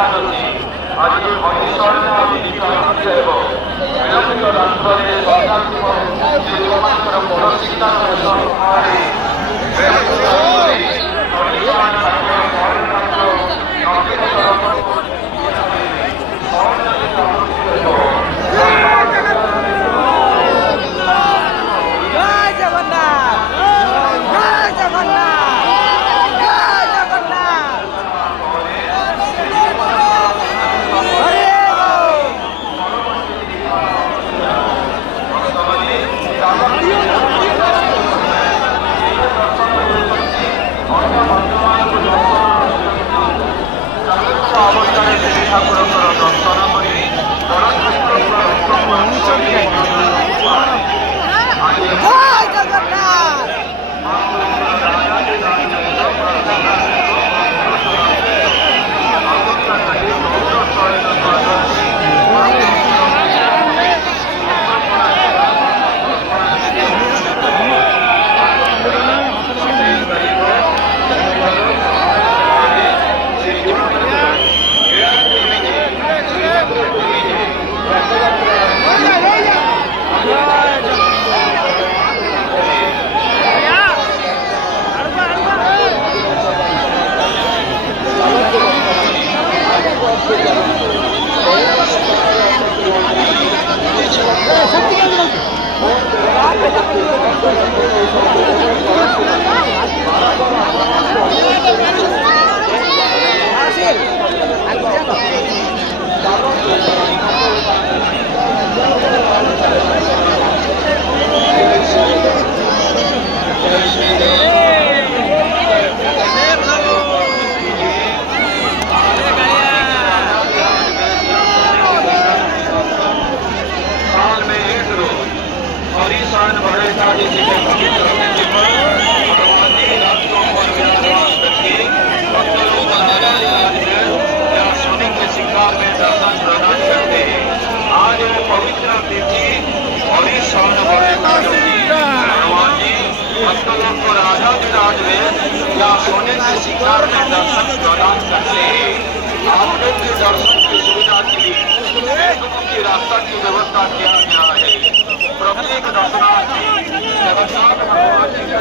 সিদ্ধান্তটি আজকে অধিসরণের নীতি এবং বিলম্বিত রাষ্ট্রের সরকার যে একমাত্র বড় সিদ্ধান্ত অবস্থানে দেবী ঠাকুরের দর্শন করে सोने के शिकार में दर्शन प्रदान करते आप लोग के दर्शन की सुविधा के लिए की रास्ता की व्यवस्था किया गया है। प्रत्येक दर्शनार्थी जगन्नाथ भगवान जी के